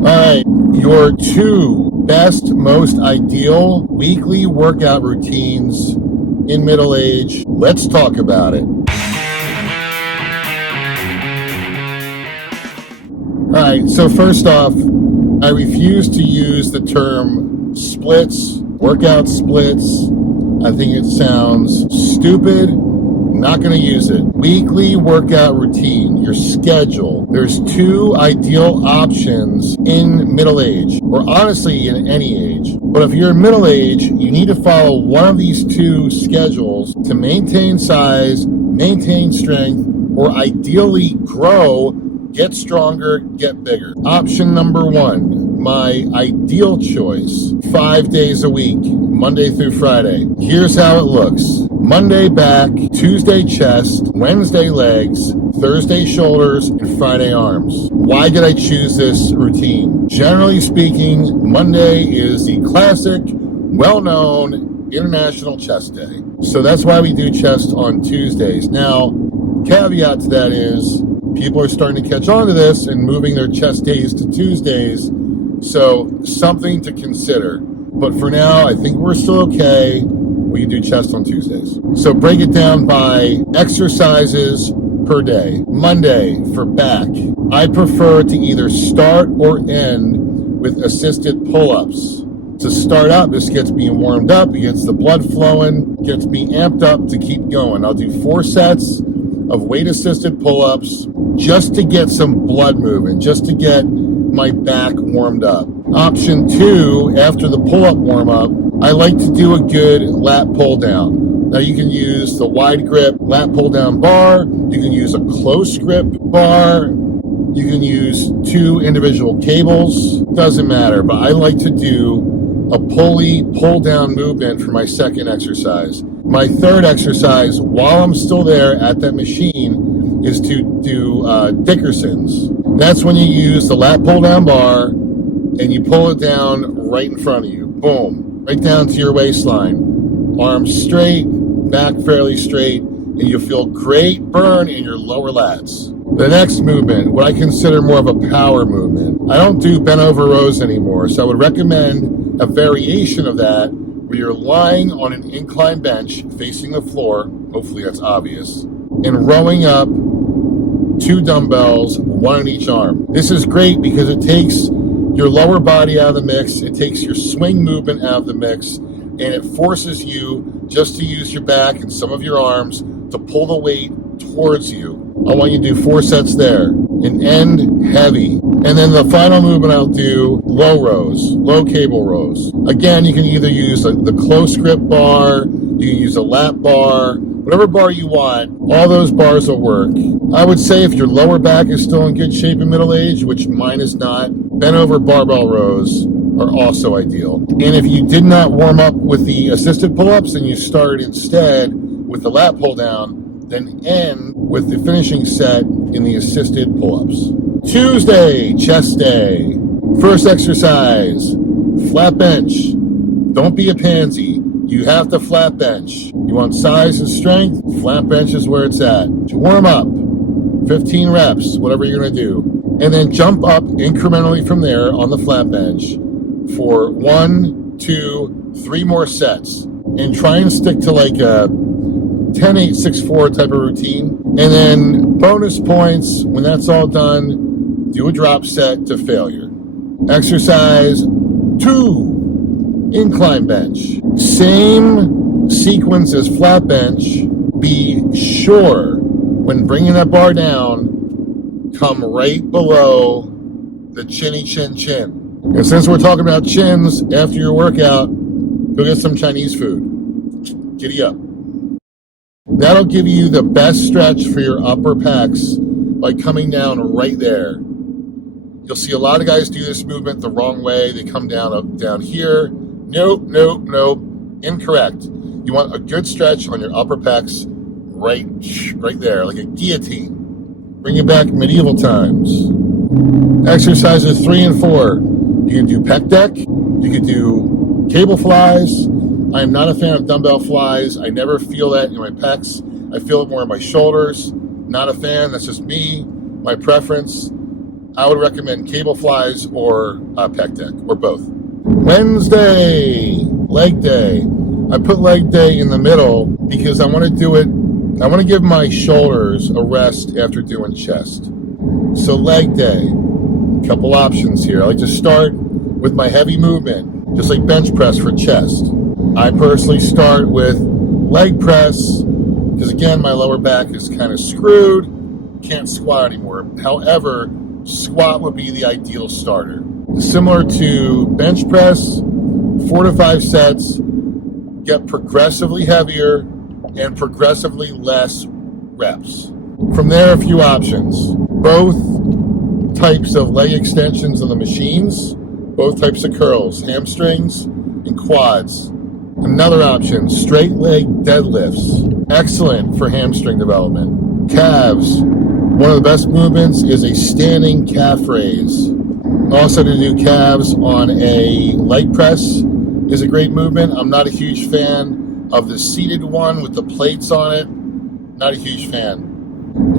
All right, your two best, most ideal weekly workout routines in middle age. Let's talk about it. All right, so first off, I refuse to use the term splits, workout splits. I think it sounds stupid. Not going to use it. Weekly workout routine, your schedule. There's two ideal options in middle age, or honestly in any age. But if you're in middle age, you need to follow one of these two schedules to maintain size, maintain strength, or ideally grow, get stronger, get bigger. Option number one, my ideal choice, 5 days a week, Monday through Friday. Here's how it looks. Monday back, Tuesday chest, Wednesday legs, Thursday shoulders, and Friday arms. Why did I choose this routine? Generally speaking, Monday is the classic, well-known International Chest Day. So that's why we do chest on Tuesdays. Now, caveat to that is people are starting to catch on to this and moving their chest days to Tuesdays. So something to consider. But for now, I think we're still okay. We can do chest on Tuesdays. So break it down by exercises per day. Monday for back. I prefer to either start or end with assisted pull-ups. To start up, this gets me warmed up, it gets the blood flowing, gets me amped up to keep going. I'll do 4 sets of weight-assisted pull-ups just to get some blood moving, just to get my back warmed up. Option 2, after the pull-up warm-up, I like to do a good lat pull-down. Now you can use the wide grip lat pull-down bar, you can use a close grip bar, you can use 2 individual cables, doesn't matter, but I like to do a pulley pull-down movement for my second exercise. My third exercise, while I'm still there at that machine, is to do Dickerson's. That's when you use the lat pull-down bar and you pull it down right in front of you. Boom. Right down to your waistline. Arms straight, back fairly straight, and you'll feel great burn in your lower lats. The next movement, what I consider more of a power movement. I don't do bent over rows anymore, so I would recommend a variation of that where you're lying on an inclined bench facing the floor, hopefully that's obvious, and rowing up 2 dumbbells, 1 on each arm. This is great because it takes your lower body out of the mix, it takes your swing movement out of the mix, and it forces you just to use your back and some of your arms to pull the weight towards you. I want you to do 4 sets there and end heavy. And then the final movement I'll do low rows, low cable rows. Again, you can either use the close grip bar, you can use a lat bar, whatever bar you want, all those bars will work. I would say if your lower back is still in good shape in middle age, which mine is not, bent over barbell rows are also ideal. And if you did not warm up with the assisted pull-ups and you start instead with the lat pull down, then end with the finishing set in the assisted pull-ups. Tuesday, chest day. First exercise, flat bench. Don't be a pansy. You have to flat bench. You want size and strength? Flat bench is where it's at. To warm up, 15 reps, whatever you're going to do. And then jump up incrementally from there on the flat bench for 1, 2, 3 more sets. And try and stick to like a 10-8-6-4 type of routine. And then bonus points, when that's all done, do a drop set to failure. Exercise 2, incline bench. Same sequence as flat bench. Be sure when bringing that bar down, come right below the chinny chin chin. And since we're talking about chins, after your workout, go get some Chinese food. Giddy up. That'll give you the best stretch for your upper pecs by coming down right there. You'll see a lot of guys do this movement the wrong way. They come down here. Nope. Incorrect. You want a good stretch on your upper pecs right there, like a guillotine. Bring it back medieval times. Exercises 3 and 4. You can do pec deck. You can do cable flies. I am not a fan of dumbbell flies. I never feel that in my pecs. I feel it more in my shoulders. Not a fan. That's just me, my preference. I would recommend cable flies or pec deck, or both. Wednesday, leg day. I put leg day in the middle because I want to give my shoulders a rest after doing chest. So leg day, couple options here. I like to start with my heavy movement, just like bench press for chest. I personally start with leg press because, again, my lower back is kind of screwed, can't squat anymore. However, squat would be the ideal starter. Similar to bench press, 4 to 5 sets, get progressively heavier and progressively less reps. From there, a few options. Both types of leg extensions on the machines, both types of curls, hamstrings and quads. Another option, straight leg deadlifts. Excellent for hamstring development. Calves. One of the best movements is a standing calf raise. Also, to do calves on a leg press is a great movement. I'm not a huge fan of the seated one with the plates on it. Not a huge fan.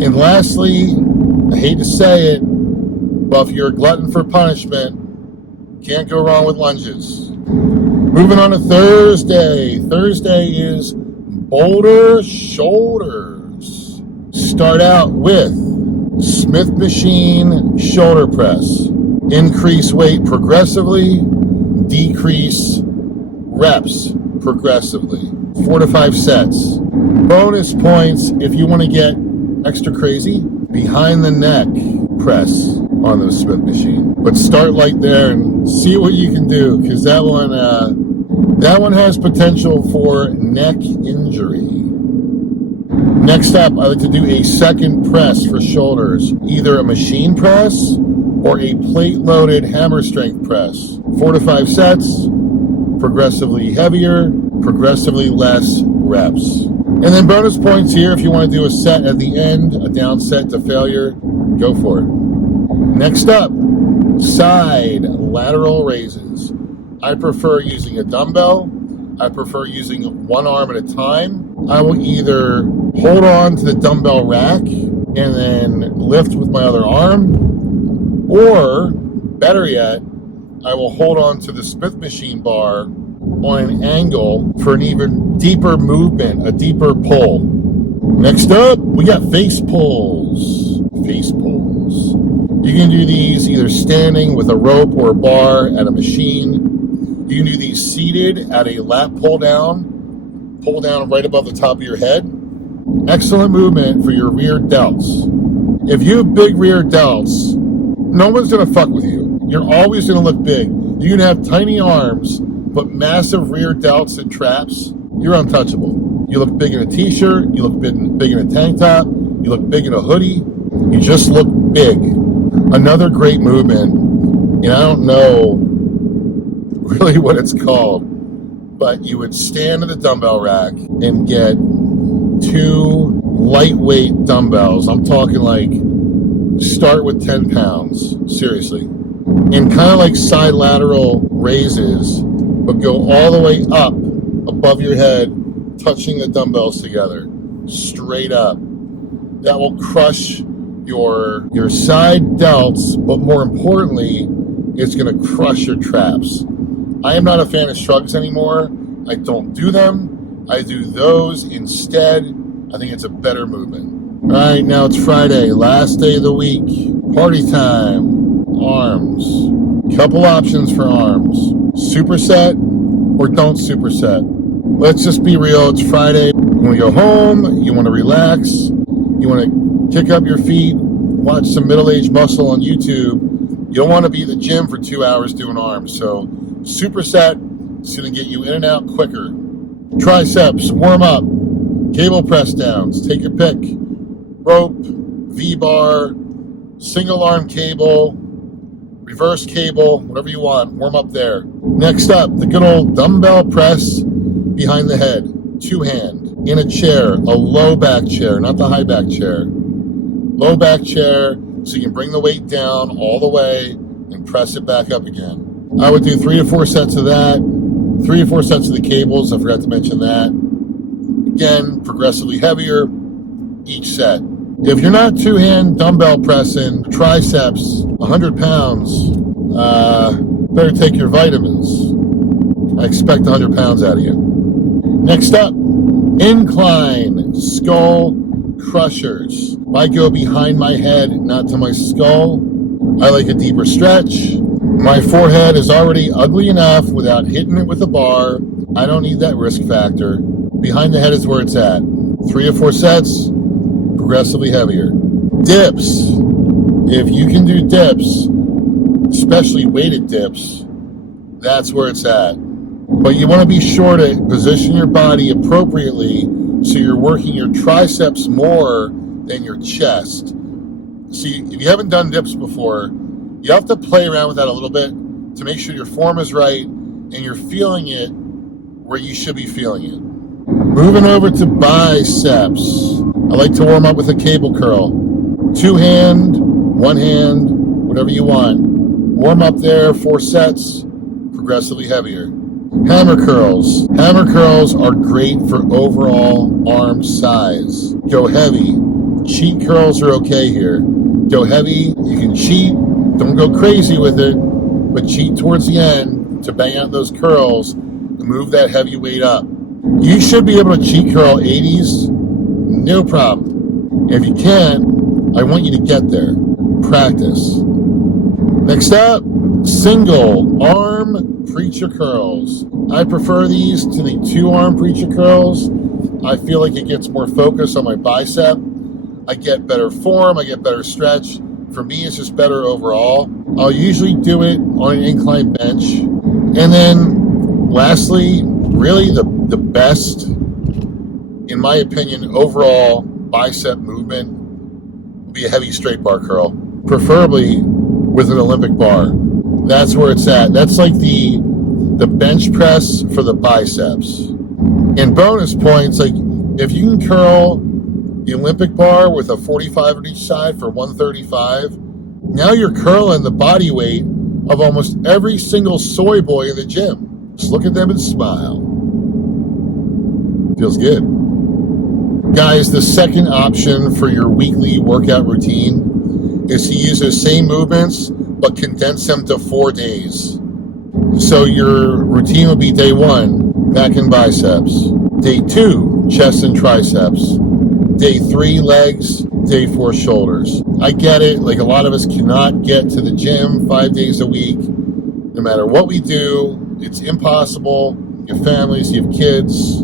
And lastly, I hate to say it, but if you're a glutton for punishment, can't go wrong with lunges. Moving on to Thursday. Thursday is boulder shoulders. Start out with Smith machine shoulder press. Increase weight progressively, decrease reps progressively. 4 to 5 sets. Bonus points if you want to get extra crazy, behind the neck press on the Smith machine. But start light there and see what you can do, because that one has potential for neck injury. Next up, I like to do a second press for shoulders, either a machine press or a plate-loaded hammer strength press. 4 to 5 sets, progressively heavier, progressively less reps. And then bonus points here if you want to do a set at the end, a down set to failure, go for it. Next up, side lateral raises. I prefer using a dumbbell. I prefer using one arm at a time. I will either hold on to the dumbbell rack and then lift with my other arm, or better yet, I will hold on to the Smith machine bar on an angle for an even deeper movement, a deeper pull. Next up, we got face pulls. Face pulls. You can do these either standing with a rope or a bar at a machine. You can do these seated at a lat pull down right above the top of your head. Excellent movement for your rear delts. If you have big rear delts, no one's going to fuck with you. You're always going to look big. You can have tiny arms, but massive rear delts and traps, you're untouchable. You look big in a t-shirt, you look big in a tank top, you look big in a hoodie, you just look big. Another great movement, and I don't know really what it's called, but you would stand at the dumbbell rack and get 2 lightweight dumbbells. I'm talking like start with 10 pounds, seriously. And kind of like side lateral raises, but go all the way up above your head, touching the dumbbells together, straight up. That will crush your side delts, but more importantly, it's going to crush your traps. I am not a fan of shrugs anymore. I don't do them. I do those instead. I think it's a better movement. All right, now it's Friday, last day of the week. Party time. Arms. Couple options for arms. Superset or don't superset. Let's just be real. It's Friday. You want to go home. You want to relax. You want to kick up your feet, watch some middle-aged muscle on YouTube. You don't want to be at the gym for 2 hours doing arms. So superset is going to get you in and out quicker. Triceps, warm up. Cable press downs. Take your pick. Rope, V-bar, single arm cable, reverse cable, whatever you want. Warm up there. Next up, the good old dumbbell press behind the head. 2-hand. In a chair, a low back chair, not the high back chair. Low back chair, so you can bring the weight down all the way and press it back up again. I would do 3 to 4 sets of that. 3 to 4 sets of the cables, I forgot to mention that. Again, progressively heavier each set. If you're not 2-hand dumbbell pressing triceps, 100 pounds, better take your vitamins. I expect 100 pounds out of you. Next up, incline skull crushers. I go behind my head, not to my skull. I like a deeper stretch. My forehead is already ugly enough without hitting it with a bar. I don't need that risk factor. Behind the head is where it's at. 3 to 4 sets, progressively heavier. Dips. If you can do dips, especially weighted dips, that's where it's at. But you want to be sure to position your body appropriately so you're working your triceps more than your chest. See, if you haven't done dips before, you have to play around with that a little bit to make sure your form is right and you're feeling it where you should be feeling it. Moving over to biceps. I like to warm up with a cable curl. 2 hand, 1 hand, whatever you want. Warm up there, 4 sets, progressively heavier. Hammer curls. Hammer curls are great for overall arm size. Go heavy. Cheat curls are okay here. Go heavy, you can cheat. Don't go crazy with it, but cheat towards the end to bang out those curls and move that heavy weight up. You should be able to cheat curl 80s, no problem. If you can't, I want you to get there. Practice. Next up, single arm preacher curls. I prefer these to the 2-arm preacher curls. I feel like it gets more focus on my bicep. I get better form, I get better stretch. For me, it's just better overall. I'll usually do it on an incline bench. And then lastly, really the best, in my opinion, overall bicep movement would be a heavy straight bar curl, preferably with an Olympic bar. That's where it's at. That's like the bench press for the biceps. And bonus points, like if you can curl the Olympic bar with a 45 on each side for 135, now you're curling the body weight of almost every single soy boy in the gym. Just look at them and smile. Feels good. Guys, the second option for your weekly workout routine is to use those same movements but condense them to 4 days. So your routine will be day 1, back and biceps. Day 2, chest and triceps. Day 3, legs. Day 4, shoulders. I get it. Like, a lot of us cannot get to the gym 5 days a week. No matter what we do, it's impossible. You have families, you have kids.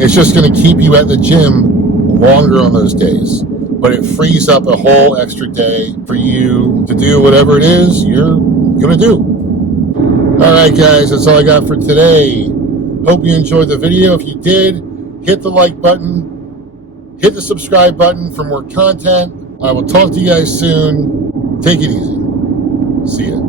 It's just going to keep you at the gym longer on those days. But it frees up a whole extra day for you to do whatever it is you're going to do. All right, guys, that's all I got for today. Hope you enjoyed the video. If you did, hit the like button, hit the subscribe button for more content. I will talk to you guys soon. Take it easy. See ya.